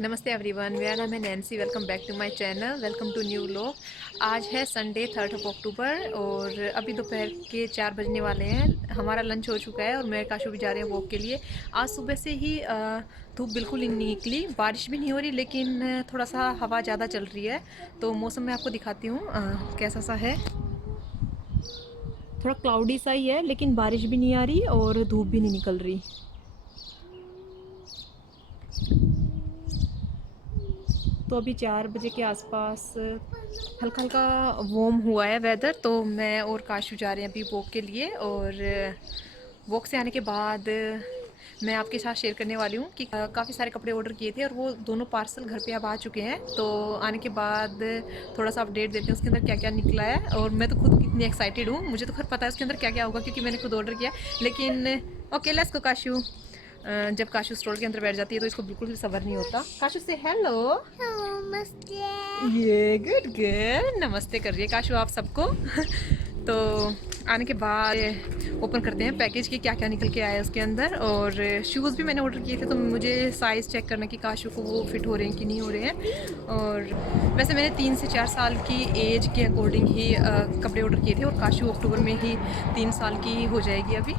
नमस्ते एवरीवन, मेरा नाम है Nancy. Welcome back to my channel, welcome to new vlog. आज है संडे 3 अक्टूबर और अभी दोपहर के 4 बजने वाले हैं। हमारा लंच हो चुका है और मैं काशू भी जा रहे हैं वॉक के लिए। आज सुबह से ही धूप बिल्कुल नहीं निकली, बारिश भी नहीं हो रही, लेकिन थोड़ा सा हवा ज़्यादा चल रही है। तो मौसम मैं आपको दिखाती हूँ कैसा सा है। थोड़ा क्लाउडी सा ही है, लेकिन बारिश भी नहीं आ रही और धूप भी नहीं निकल रही। तो अभी 4 बजे के आसपास हल्का हल्का वार्म हुआ है वेदर। तो मैं और काशू जा रहे हैं अभी वॉक के लिए। और वॉक से आने के बाद मैं आपके साथ शेयर करने वाली हूँ कि काफ़ी सारे कपड़े ऑर्डर किए थे और वो दोनों पार्सल घर पे अब आ चुके हैं। तो आने के बाद थोड़ा सा अपडेट देते हैं उसके अंदर क्या क्या निकला है। और मैं तो खुद कितनी एक्साइटेड हूँ, मुझे तो खैर पता है उसके अंदर क्या क्या होगा क्योंकि मैंने खुद ऑर्डर किया। लेकिन ओके, लेट्स गो काशू। जब काशू स्टोर के अंदर बैठ जाती है तो इसको बिल्कुल भी सब्र नहीं होता। काशू से हेलो। नमस्ते। ये गुड गुड नमस्ते कर रही है काशू आप सबको। तो आने के बाद ओपन करते हैं पैकेज की क्या क्या निकल के आया है उसके अंदर। और शूज़ भी मैंने ऑर्डर किए थे तो मुझे साइज़ चेक करना कि काशू को वो फिट हो रहे हैं कि नहीं हो रहे हैं। और वैसे मैंने 3 से 4 साल की एज के अकॉर्डिंग ही कपड़े ऑर्डर किए थे और काशू अक्टूबर में ही 3 साल की हो जाएगी अभी।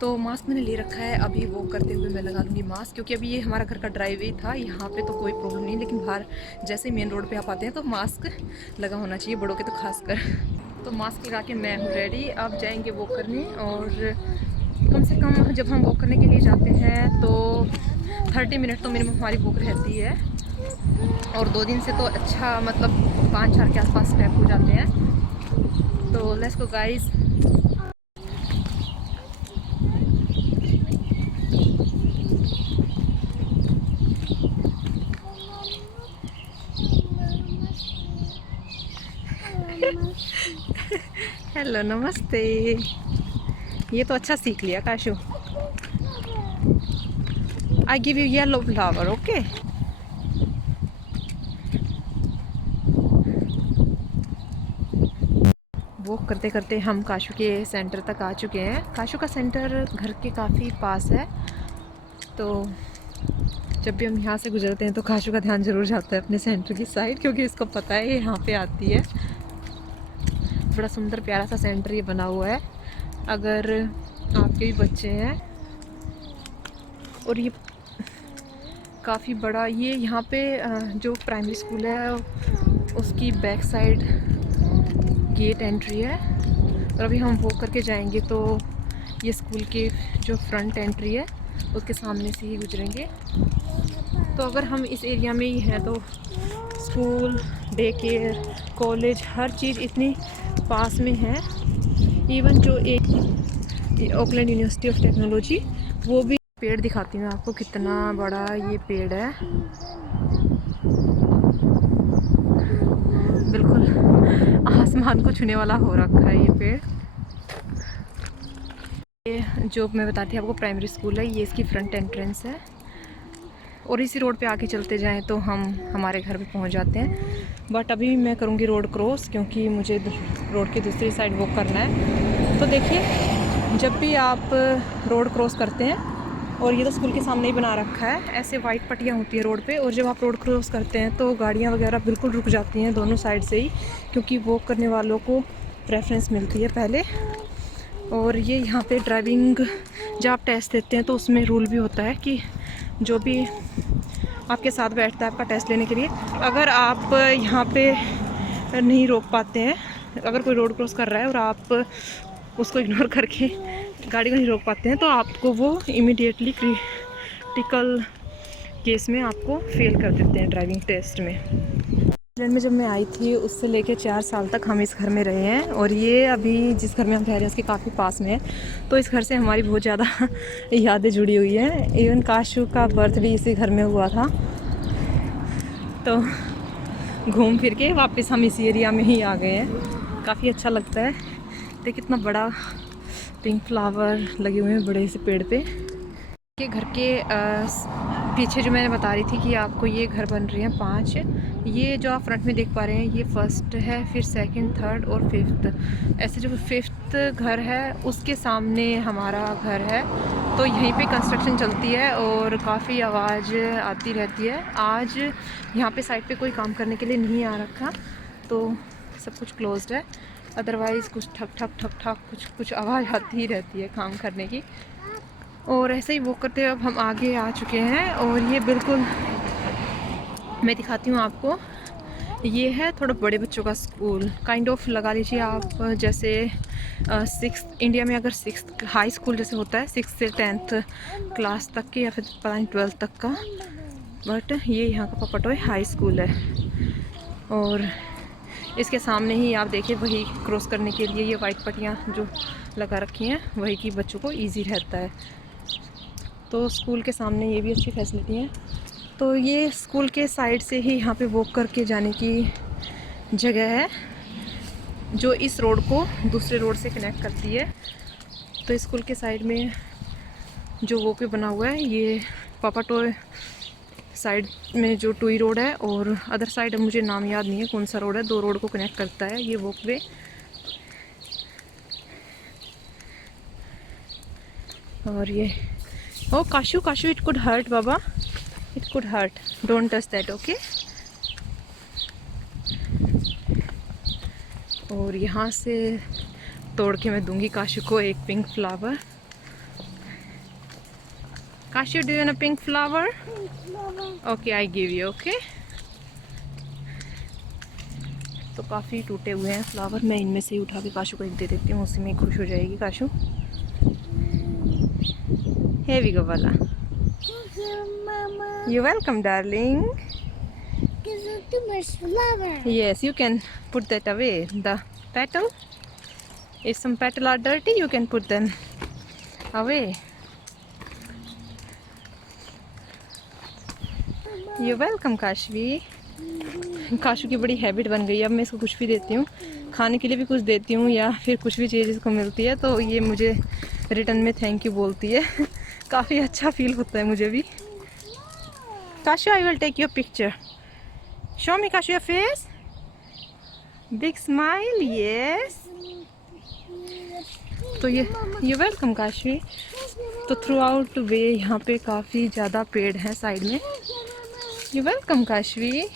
तो मास्क मैंने ले रखा है, अभी वो करते हुए मैं लगा लूँगी मास्क, क्योंकि अभी ये हमारा घर का ड्राइववे था, यहाँ पे तो कोई प्रॉब्लम नहीं, लेकिन बाहर जैसे ही मेन रोड पे आप आते हैं तो मास्क लगा होना चाहिए, बड़ों के तो खासकर। तो मास्क लगा के मैं हूँ रेडी। अब जाएंगे वॉक करने। और कम से कम जब हम वॉक करने के लिए जाते हैं तो 30 मिनट तो मिनिमम हमारी वॉक रहती है। और 2 दिन से तो अच्छा मतलब 5-4 के आसपास स्टेप हो जाते हैं। तो लेट्स गो गाइस। हेलो नमस्ते। ये तो अच्छा सीख लिया Kashu. I give you yellow flower, okay. Walk करते करते हम काशू के सेंटर तक आ चुके हैं। काशू का सेंटर घर के काफ़ी पास है। तो जब भी हम यहाँ से गुजरते हैं तो काशू का ध्यान ज़रूर जाता है अपने सेंटर की साइड, क्योंकि इसको पता है ये यहाँ पे आती है। बड़ा सुंदर प्यारा सा सेंटर ये बना हुआ है। अगर आपके भी बच्चे हैं और ये काफ़ी बड़ा, ये यहाँ पे जो प्राइमरी स्कूल है उसकी बैक साइड गेट एंट्री है। और अभी हम वॉक करके जाएंगे तो ये स्कूल के जो फ्रंट एंट्री है उसके सामने से ही गुजरेंगे। तो अगर हम इस एरिया में ही हैं तो स्कूल, डे केयर, कॉलेज, हर चीज़ इतनी पास में है। इवन जो एक ऑकलैंड यूनिवर्सिटी ऑफ टेक्नोलॉजी, वो भी। पेड़ दिखाती हूँ आपको कितना बड़ा ये पेड़ है, बिल्कुल आसमान को छूने वाला हो रखा है ये पेड़। ये जो मैं बताती हूँ आपको प्राइमरी स्कूल है, ये इसकी फ्रंट एंट्रेंस है। और इसी रोड पे आके चलते जाएं तो हम हमारे घर पे पहुँच जाते हैं। बट अभी मैं करूँगी रोड क्रॉस, क्योंकि मुझे रोड की दूसरी साइड वॉक करना है। तो देखिए, जब भी आप रोड क्रॉस करते हैं, और ये तो स्कूल के सामने ही बना रखा है, ऐसे वाइट पट्टियाँ होती है रोड पे, और जब आप रोड क्रॉस करते हैं तो गाड़ियाँ वगैरह बिल्कुल रुक जाती हैं दोनों साइड से ही, क्योंकि वॉक करने वालों को प्रेफरेंस मिलती है पहले। और ये यहाँ पे ड्राइविंग जब आप टेस्ट देते हैं तो उसमें रूल भी होता है कि जो भी आपके साथ बैठता है आपका टेस्ट लेने के लिए, अगर आप यहाँ पे नहीं रोक पाते हैं, अगर कोई रोड क्रॉस कर रहा है और आप उसको इग्नोर करके गाड़ी को नहीं रोक पाते हैं, तो आपको वो इमीडिएटली क्रिटिकल केस में आपको फेल कर देते हैं ड्राइविंग टेस्ट में। न्यूजीलैंड में जब मैं आई थी उससे लेकर 4 साल तक हम इस घर में रहे हैं, और ये अभी जिस घर में हम रह रहे हैं उसके काफ़ी पास में है। तो इस घर से हमारी बहुत ज़्यादा यादें जुड़ी हुई हैं। इवन काशू का बर्थ भी इसी घर में हुआ था। तो घूम फिर के वापस हम इसी एरिया में ही आ गए हैं। काफ़ी अच्छा लगता है। देखिए कितना बड़ा पिंक फ्लावर लगे हुए हैं बड़े से पेड़ पे। के घर के पीछे जो मैंने बता रही थी कि आपको ये घर बन रही हैं 5। ये जो आप फ्रंट में देख पा रहे हैं ये फर्स्ट है, फिर सेकंड, थर्ड और फिफ्थ। ऐसे जो फिफ्थ घर है उसके सामने हमारा घर है। तो यहीं पे कंस्ट्रक्शन चलती है और काफ़ी आवाज़ आती रहती है। आज यहाँ पे साइड पे कोई काम करने के लिए नहीं आ रखा, तो सब कुछ क्लोज्ड है। अदरवाइज़ कुछ ठक ठक ठक ठक कुछ आवाज़ आती ही रहती है काम करने की। और ऐसे ही वॉक करते हुए अब हम आगे आ चुके हैं और ये बिल्कुल मैं दिखाती हूँ आपको। ये है थोड़ा बड़े बच्चों का स्कूल, काइंड ऑफ लगा लीजिए आप। जैसे 6th इंडिया में अगर 6th हाई स्कूल जैसे होता है 6th से 10th क्लास तक के, या फिर पता नहीं 12th तक का, बट ये यहाँ का पापाटोय हाई स्कूल है। और इसके सामने ही आप देखिए वही क्रॉस करने के लिए ये वाइट पट्टियाँ जो लगा रखी हैं वही कि बच्चों को ईजी रहता है। तो स्कूल के सामने ये भी अच्छी फैसिलिटी है। तो ये स्कूल के साइड से ही यहाँ पे वॉक करके जाने की जगह है जो इस रोड को दूसरे रोड से कनेक्ट करती है। तो स्कूल के साइड में जो वॉक वे बना हुआ है ये पापाटोय साइड में जो टुई रोड है, और अदर साइड मुझे नाम याद नहीं है कौन सा रोड है, 2 रोड को कनेक्ट करता है ये वॉक वे। और ये ओ Kashu Kashu, it could hurt बाबा, it could hurt, don't touch that, okay. और यहाँ से तोड़ के मैं दूंगी काशू को एक pink flower. Kashu, do you want a pink flower? Okay, I give you, okay. तो काफ़ी टूटे हुए हैं फ्लावर, मैं इनमें से ही उठा के काशू को एक दे देती हूँ, उसी में खुश हो जाएगी cashew. Here we go, Bala. Thank you, Mama. You're welcome, darling. Because of too much flower. Yes, you can put that away. The petal. If some petal are dirty, you can put them away. You're welcome, Kashvi. Kashu की बड़ी habit बन गई है, अब मैं इसको कुछ भी देती हूँ, खाने के लिए भी कुछ देती हूँ या फिर कुछ भी चीज़ इसको मिलती है तो ये मुझे रिटर्न में थैंक यू बोलती है। काफ़ी अच्छा फील होता है मुझे भी। Kashu, I will take your picture. Show me Kashu your face, big smile, yes. तो ये वेलकम काशवी। तो थ्रू आउट वे यहाँ पे काफ़ी ज़्यादा पेड़ हैं साइड में। You welcome Kashvi.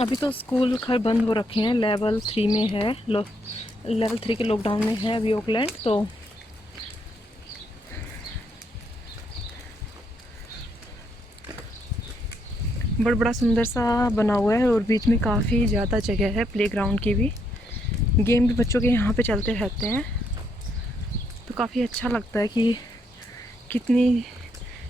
अभी तो स्कूल खैर बंद हो रखे हैं, लेवल 3 में है, लेवल 3 के लॉकडाउन में है अभी ओकलैंड। तो बड़ा सुंदर सा बना हुआ है और बीच में काफ़ी ज़्यादा जगह है प्लेग्राउंड की भी। गेम भी बच्चों के यहाँ पे चलते रहते हैं, तो काफ़ी अच्छा लगता है कि कितनी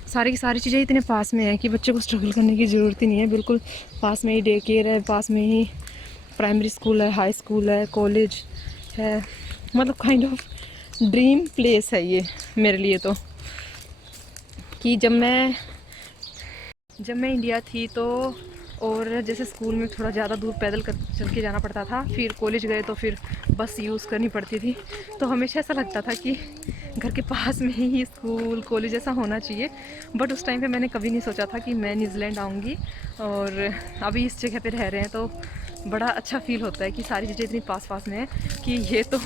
सारी की सारी चीज़ें इतने पास में है कि बच्चे को स्ट्रगल करने की ज़रूरत ही नहीं है। बिल्कुल पास में ही डे केयर है, पास में ही प्राइमरी स्कूल है, हाई स्कूल है, कॉलेज है। मतलब काइंड ऑफ ड्रीम प्लेस है ये मेरे लिए तो। कि जब मैं इंडिया थी तो, और जैसे स्कूल में थोड़ा ज़्यादा दूर पैदल चल के जाना पड़ता था, फिर कॉलेज गए तो फिर बस यूज़ करनी पड़ती थी, तो हमेशा ऐसा लगता था कि घर के पास में ही स्कूल कॉलेज ऐसा होना चाहिए। बट उस टाइम पे मैंने कभी नहीं सोचा था कि मैं न्यूजीलैंड आऊँगी और अभी इस जगह पे रह रहे हैं, तो बड़ा अच्छा फील होता है कि सारी चीज़ें इतनी पास में हैं कि ये तो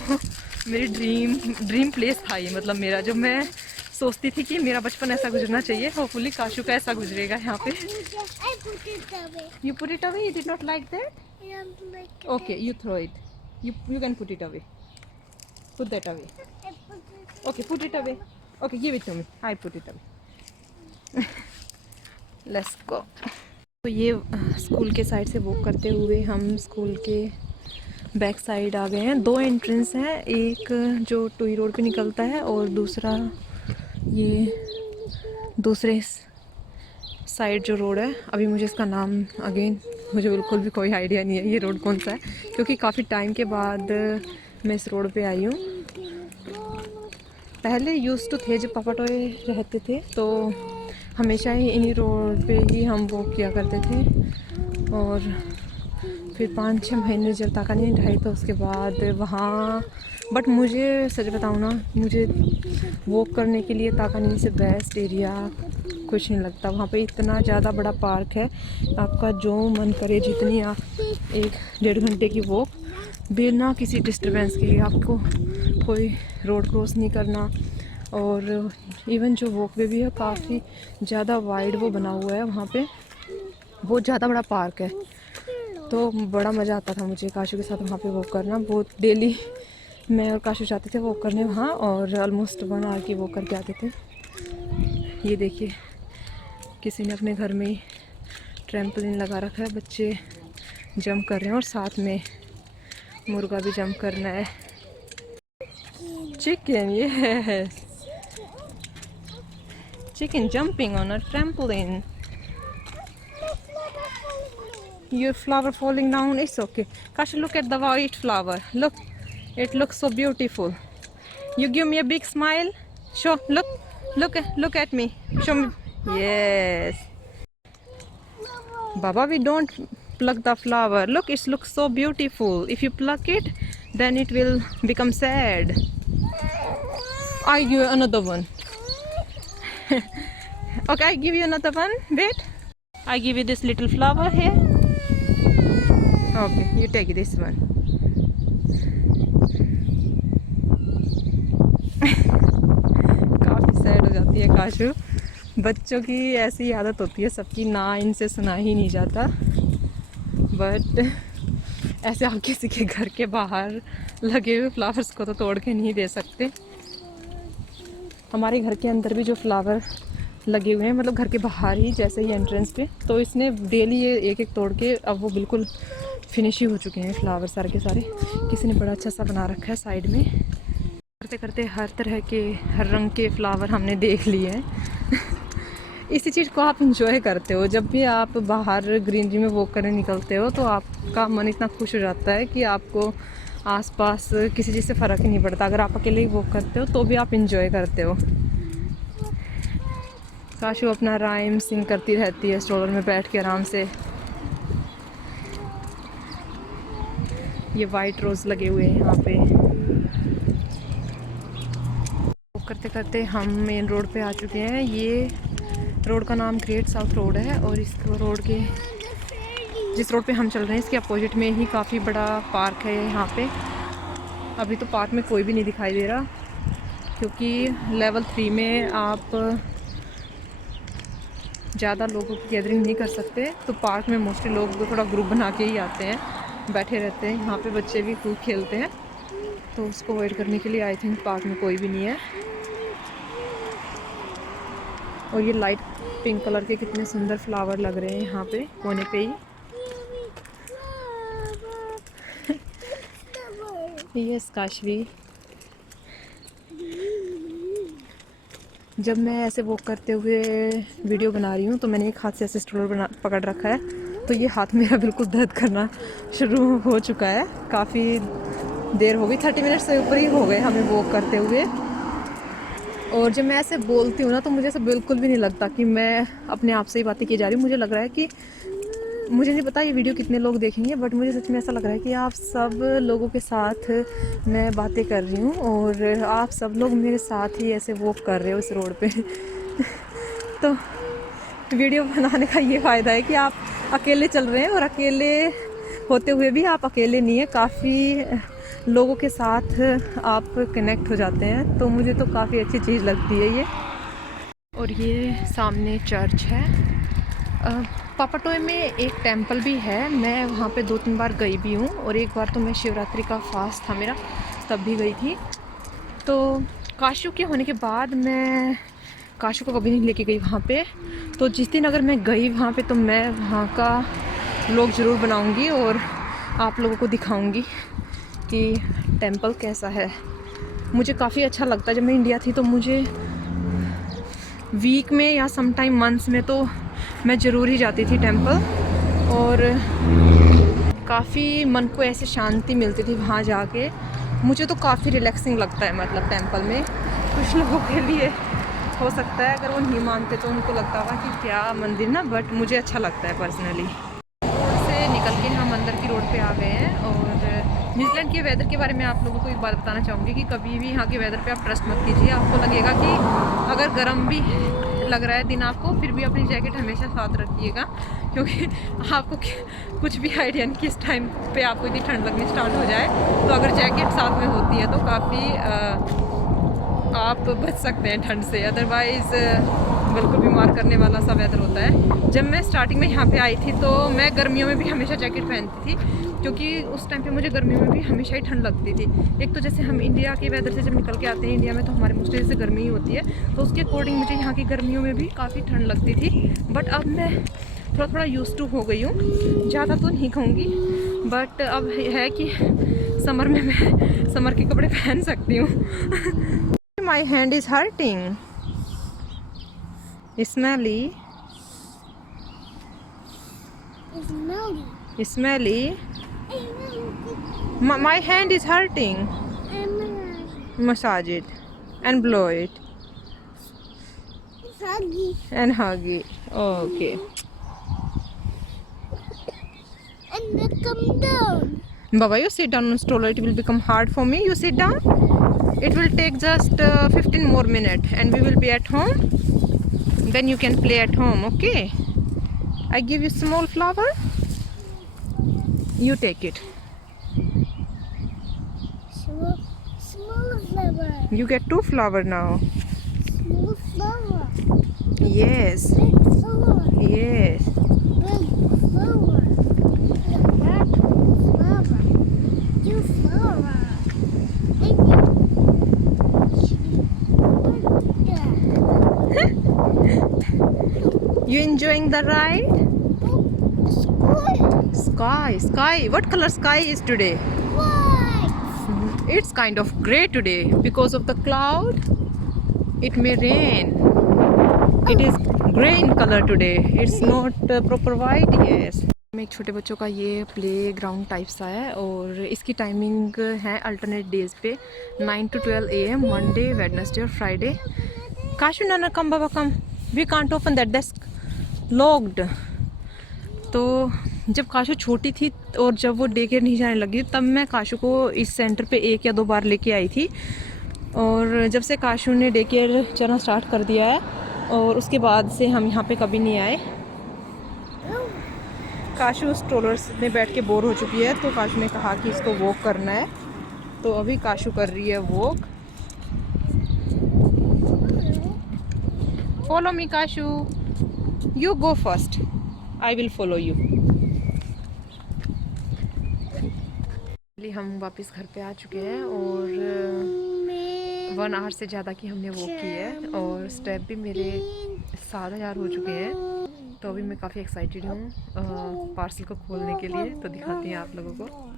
मेरी ड्रीम प्लेस था ये। मतलब मेरा, जो मैं सोचती थी कि मेरा बचपन ऐसा गुजरना चाहिए, होपफुली काशू का ऐसा गुजरेगा यहाँ पे। You put it away? You did not like that? Okay, you throw it. You can put it away. Put that away. Okay, put it away. Okay, give it to me. I put it away. Let's go. तो ये school के side से walk करते हुए हम school के back side आ गए हैं। 2 एंट्रेंस हैं, एक जो टुई रोड पे निकलता है और दूसरा ये दूसरे साइड जो रोड है। अभी मुझे इसका नाम मुझे बिल्कुल भी कोई आइडिया नहीं है ये रोड कौन सा है, क्योंकि काफ़ी टाइम के बाद मैं इस रोड पे आई हूँ। पहले यूज़ टू थे जब पापाटोय रहते थे तो हमेशा ही इन्हीं रोड पे ही हम वॉक किया करते थे। और फिर 5-6 महीने जब ताका नहीं ढाई तो उसके बाद वहाँ, बट मुझे सच बताऊँ ना, मुझे वॉक करने के लिए ताकानी से बेस्ट एरिया कुछ नहीं लगता। वहाँ पे इतना ज़्यादा बड़ा पार्क है, आपका जो मन करे जितनी आप 1-1.5 घंटे की वॉक बिना किसी डिस्टरबेंस के, आपको कोई रोड क्रॉस नहीं करना। और इवन जो वॉक वे भी है काफ़ी ज़्यादा वाइड वो बना हुआ है, वहाँ पे बहुत ज़्यादा बड़ा पार्क है। तो बड़ा मज़ा आता था मुझे काशू के साथ वहाँ पे वॉक करना। बहुत डेली मैं और काशू जाते थे वॉक करने वहाँ, और ऑलमोस्ट 1 आवर की वॉक करके आते थे। ये देखिए किसी ने अपने घर में ही ट्रैम्पोलिन लगा रखा है, बच्चे जंप कर रहे हैं और साथ में मुर्गा भी जंप करना है। चिकन, ये chicken jumping on a trampoline. Your flower falling down, it's okay. Kasha, look at the white flower. Look, it looks so beautiful. You give me a big smile. Show, look at me. Show me. Yes. Baba, we don't pluck the flower. Look, it looks so beautiful. If you pluck it, then it will become sad. I give you another one. Okay, I give you another one. Wait. I give you this little flower here. Okay, you take this one. काफ़ी sad हो जाती है cashew. बच्चों की ऐसी आदत होती है सबकी, ना इनसे सुना ही नहीं जाता। बट ऐसे आप किसी के घर के बाहर लगे हुए फ्लावर्स को तो तोड़ के नहीं दे सकते। हमारे घर के अंदर भी जो फ्लावर लगे हुए हैं, मतलब घर के बाहर ही जैसे ही एंट्रेंस पे, तो इसने डेली ये एक एक तोड़ के, अब वो बिल्कुल फिनिश ही हो चुके हैं फ्लावर सारे के सारे। किसी ने बड़ा अच्छा सा बना रखा है साइड में। करते करते हर तरह के, हर रंग के फ्लावर हमने देख लिए हैं। इसी चीज़ को आप इंजॉय करते हो। जब भी आप बाहर ग्रीनरी में वॉक करने निकलते हो तो आपका मन इतना खुश हो जाता है कि आपको आसपास किसी चीज़ से फ़र्क ही नहीं पड़ता। अगर आप अकेले ही वॉक करते हो तो भी आप इंजॉय करते हो। काशू अपना राइम सिंग करती रहती है स्ट्रोलर में बैठ के आराम से। ये वाइट रोज़ लगे हुए हैं यहाँ पे। वॉक करते करते हम मेन रोड पे आ चुके हैं। ये रोड का नाम ग्रेट साउथ रोड है, और इस रोड के, जिस रोड पे हम चल रहे हैं इसके अपोजिट में ही काफ़ी बड़ा पार्क है यहाँ पे। अभी तो पार्क में कोई भी नहीं दिखाई दे रहा, क्योंकि लेवल 3 में आप ज़्यादा लोगों की गैदरिंग नहीं कर सकते। तो पार्क में मोस्टली लोग थोड़ा ग्रुप बना के ही आते हैं, बैठे रहते हैं। यहाँ पे बच्चे भी खूब खेलते हैं, तो उसको अवॉइड करने के लिए आई थिंक पार्क में कोई भी नहीं है। और ये लाइट पिंक कलर के कितने सुंदर फ्लावर लग रहे हैं यहाँ पे कोने पे ही। यस काशवी, जब मैं ऐसे वॉक करते हुए वीडियो बना रही हूँ तो मैंने एक हाथ से ऐसे स्ट्रोलर पकड़ रखा है, तो ये हाथ मेरा बिल्कुल दर्द करना शुरू हो चुका है। काफ़ी देर हो गई, 30 मिनट से ऊपर ही हो गए हमें वॉक करते हुए। और जब मैं ऐसे बोलती हूँ ना तो मुझे ऐसा बिल्कुल भी नहीं लगता कि मैं अपने आप से ही बातें की जा रही हूँ। मुझे लग रहा है कि, मुझे नहीं पता ये वीडियो कितने लोग देखेंगे, बट मुझे सच में ऐसा लग रहा है कि आप सब लोगों के साथ मैं बातें कर रही हूँ, और आप सब लोग मेरे साथ ही ऐसे वॉक कर रहे हो इस रोड पे। तो वीडियो बनाने का ये फ़ायदा है कि आप अकेले चल रहे हैं, और अकेले होते हुए भी आप अकेले नहीं है, काफ़ी लोगों के साथ आप कनेक्ट हो जाते हैं। तो मुझे तो काफ़ी अच्छी चीज़ लगती है ये। और ये सामने चर्च है। पापाटोय में एक टेंपल भी है, मैं वहाँ पे 2-3 बार गई भी हूँ, और एक बार तो मैं शिवरात्रि का फास्ट था मेरा, तब भी गई थी। तो काशू के होने के बाद मैं काशू को कभी नहीं लेके गई वहाँ पे। तो जिस दिन अगर मैं गई वहाँ पे तो मैं वहाँ का व्लॉग ज़रूर बनाऊँगी और आप लोगों को दिखाऊँगी कि टेंपल कैसा है। मुझे काफ़ी अच्छा लगता है। जब मैं इंडिया थी तो मुझे वीक में या सम टाइम मंथ्स में तो मैं ज़रूर ही जाती थी टेंपल, और काफ़ी मन को ऐसे शांति मिलती थी वहाँ जाके। मुझे तो काफ़ी रिलैक्सिंग लगता है, मतलब टेंपल में। कुछ लोगों के लिए हो सकता है अगर वो नहीं मानते तो उनको लगता होगा कि क्या मंदिर ना, बट मुझे अच्छा लगता है पर्सनली। से निकल के हम अंदर की रोड पे आ गए हैं। और न्यूजीलैंड के वेदर के बारे में आप लोगों को एक बात बताना चाहूँगी कि कभी भी यहाँ के वेदर पे आप ट्रस्ट मत कीजिए। आपको लगेगा कि अगर गर्म भी लग रहा है दिन आपको, फिर भी अपनी जैकेट हमेशा साथ रखिएगा, क्योंकि आपको कुछ भी आइडिया नहीं कि इस टाइम पे आपको इतनी ठंड लगनी स्टार्ट हो जाए। तो अगर जैकेट साथ में होती है तो काफ़ी आप बच सकते हैं ठंड से, अदरवाइज़ बिल्कुल बीमार करने वाला सा वेदर होता है। जब मैं स्टार्टिंग में यहाँ पे आई थी तो मैं गर्मियों में भी हमेशा जैकेट पहनती थी, क्योंकि उस टाइम पे मुझे गर्मियों में भी हमेशा ही ठंड लगती थी। एक तो जैसे हम इंडिया के वेदर से जब निकल के आते हैं, इंडिया में तो हमारे मोस्टली जैसे गर्मी ही होती है, तो उसके अकॉर्डिंग मुझे यहाँ की गर्मियों में भी काफ़ी ठंड लगती थी। बट अब मैं थोड़ा यूज़ टू हो गई हूँ, ज़्यादा तो नहीं कहूँगी, बट अब है कि समर में मैं समर के कपड़े पहन सकती हूँ। My hand is hurting. Smelly. It's melody. Smelly. I'm My hand is hurting. Massage it and blow it huggy. and hug it. Okay. And then come down. Baba, you sit down on stroller. It will become hard for me. You sit down. It will take just 15 more minutes and we will be at home. Then you can play at home, okay? I give you small flower. You take it. Small flower. You get 2 flower now. Small flower. Yes. Big flower. Yes. Big flower. Big flower. You flower. You enjoying the ride? Sky. What color sky is today? White. It's kind of gray today because of the cloud. It may rain. It is gray in color today. It's not proper white. Yes. में एक छोटे बच्चों का ये play ground type सा है और इसकी टाइमिंग है अल्टरनेट डेज पे 9 to 12 AM मंडे, वेडनेसडे और फ्राइडे। काशू नाना कम बाबा come, we can't open that desk, locked. तो जब काशू छोटी थी और जब वो डे केयर नहीं जाने लगी तब मैं काशू को इस सेंटर पे 1 या 2 बार लेके आई थी। और जब से काशू ने डे केयर जाना स्टार्ट कर दिया है और उसके बाद से हम यहाँ पे कभी नहीं आए। काशू स्ट्रोलर्स में बैठ के बोर हो चुकी है तो काशू ने कहा कि इसको वॉक करना है, तो अभी काशू कर रही है walk. Follow me Kashu, you go first, I will follow you. हम वापस घर पे आ चुके हैं और 1 आवर से ज़्यादा की हमने वॉक की है और स्टेप भी मेरे 7000 हो चुके हैं। तो अभी मैं काफ़ी एक्साइटेड हूँ पार्सल को खोलने के लिए, तो दिखाती हैं आप लोगों को।